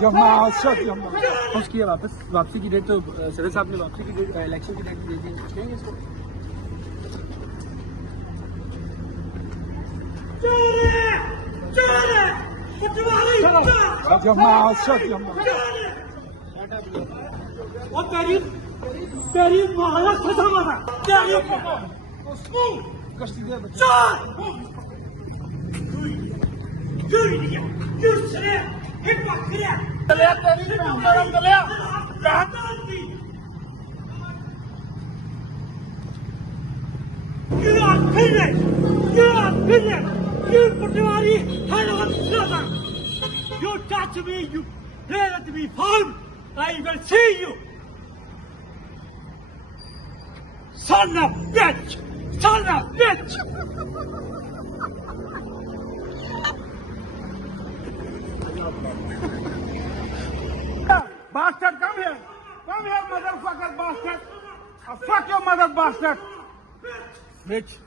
जमात shut जमात उसकी वापसी की डेट तो सदर साहब ने वापसी की डेट इलेक्शन की डेट दे दी कहेंगे इसको जमात शट जमात और तेरी महारा खत्म होगा तेरी कश्ती दे You touch me, you let me fall. I will see you. Son of bitch! Son of bitch! Bastard, come here. Come here, motherfucker bastard. Fuck your mother bastard. Bitch.